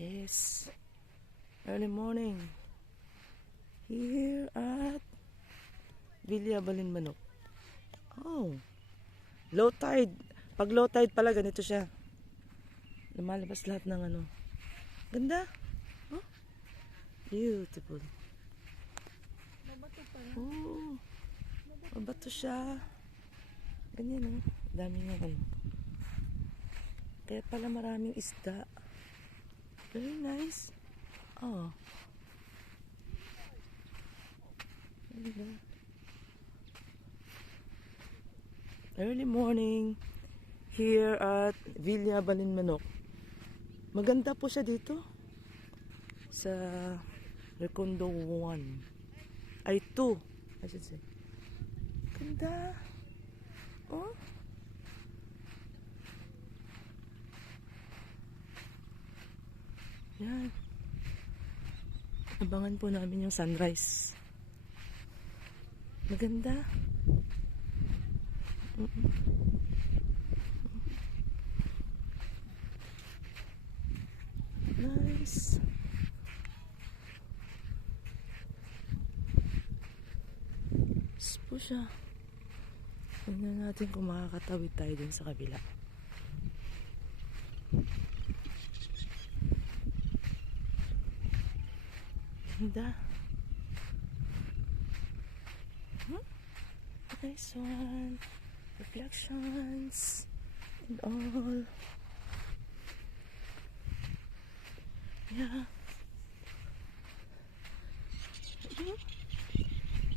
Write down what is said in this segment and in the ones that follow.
Yes, early morning here at Villa Balinmanok. Oh, low tide. Pag low tide pala ganito siya. Lumalabas lahat ng ano. Ganda. Oh, beautiful. Mabato pala. Oh, mabato siya. Ganyan oh. Dami nga ano. Kaya pala maraming isda. Very nice. Oh. Ganda. Early morning here at Villa Balinmanok. Maganda po siya dito sa Recondo 1 ay 2 I should say. Ganda. Oh, yan, abangan po namin yung sunrise. Maganda. Nice. Po siya. Tingnan natin kung makakatawid tayo dun sa kabila. Ganda. Nice one. Reflections and all. Yeah.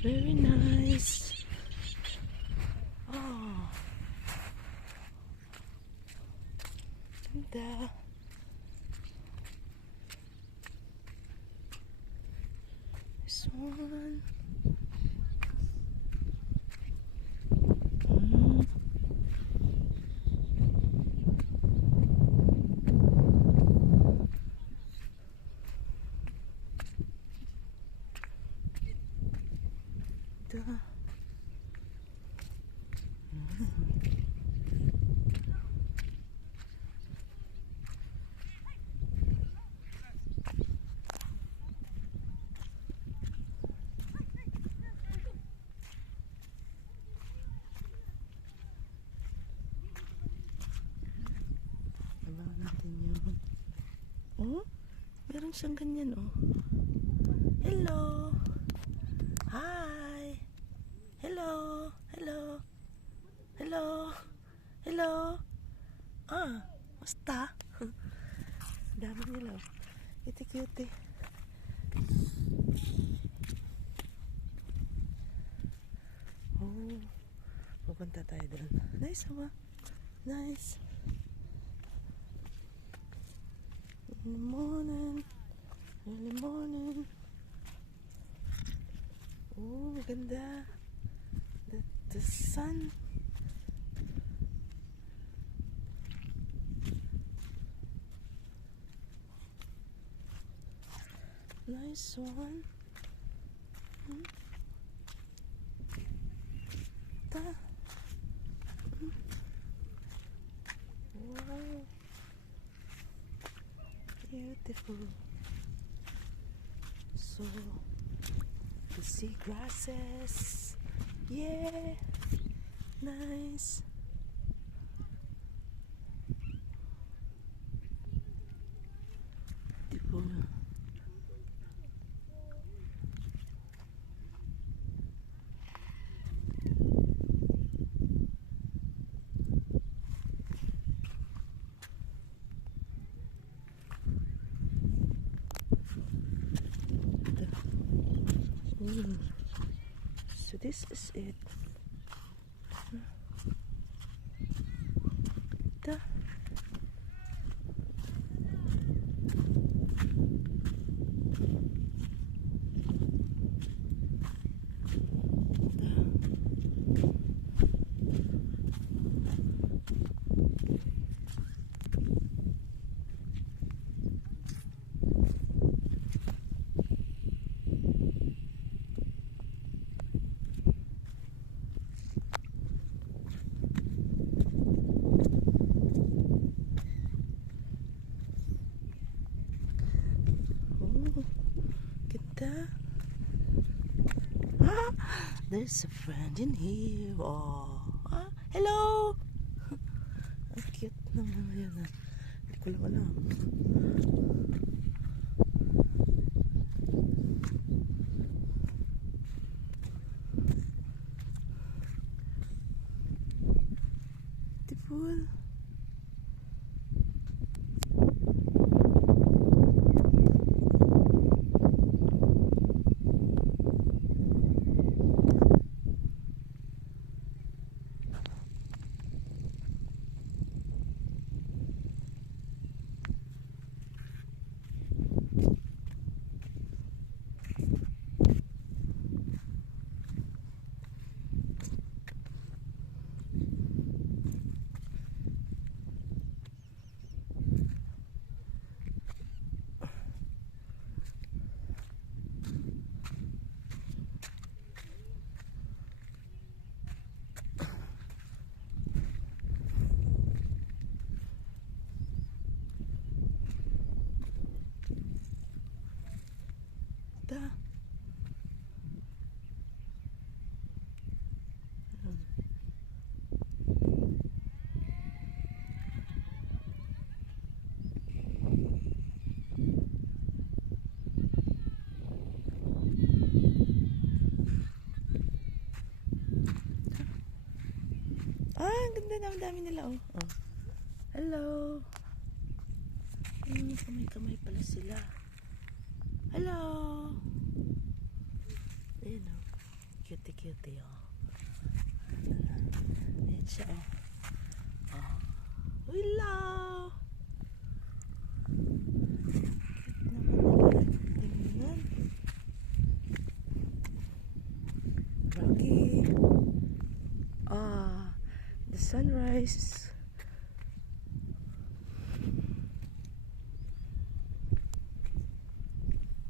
Very nice. Oh. Ganda. This one. Abangan natin yun. Oh, meron siyang ganyan oh. Hello. Hi. Hello. Hello. Hello. Hello. Ah, basta. Dami nila. Cute. Oh, pupunta tayo doon. Nice ba? Nice. Early morning. Early morning. Oh, maganda. The sun. Nice one. Wow. Beautiful. So, the sea grasses. Yeah. Nice. Beautiful. So this is it. The Ganda. Ah, there's a friend in here. Oh, ah, hello. Ang cute naman yan. Hindi ko lang alam. Beautiful. Da. Ah, ang ganda naman, dami nila, oh. Oh. Hello. Kamay-kamay pala sila. Hello. Ayan, oh. Cutie-cutie, oh. Ayan siya, oh. Oh. Hello. Cute naman nila. Tingnan. Rocky. Ah, the sunrise.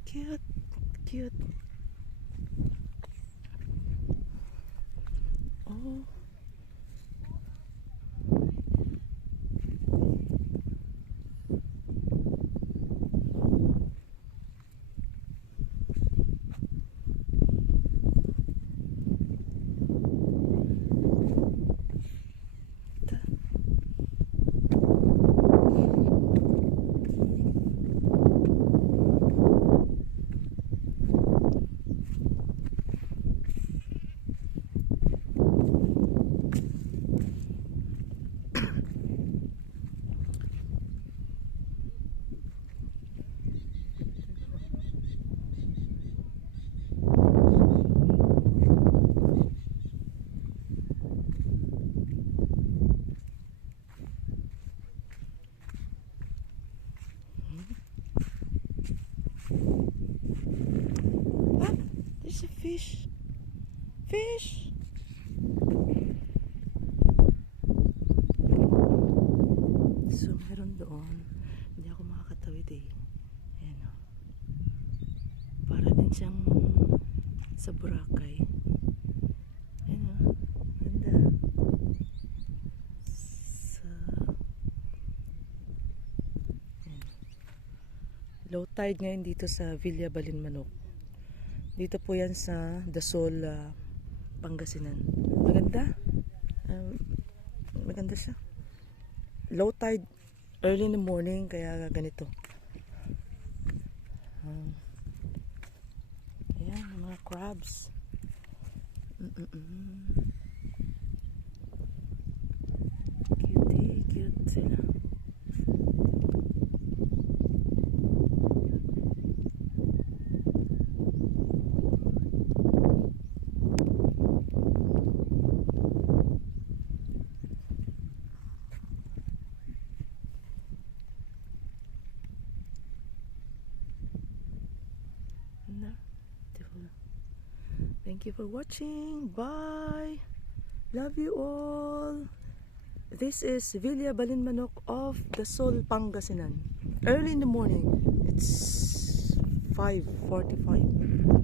Cute, cute. Oh. Ah, there's a fish. Fish. So, meron doon. Hindi ako makakatawid eh. Ayan o. Para din siyang sa Boracay. Ayan o. Ganda. Sa... Ayan. Low tide ngayon dito sa Villa Balinmanok. Dito po yan sa Dasol, Pangasinan. Maganda. Maganda siya. Low tide early in the morning, kaya ganito. Ayan, mga crabs. Cutie, cute sila. Thank you for watching. Bye. Love you all. This is Villa Balinmanok of Dasol, Pangasinan. Early in the morning. It's 5:45.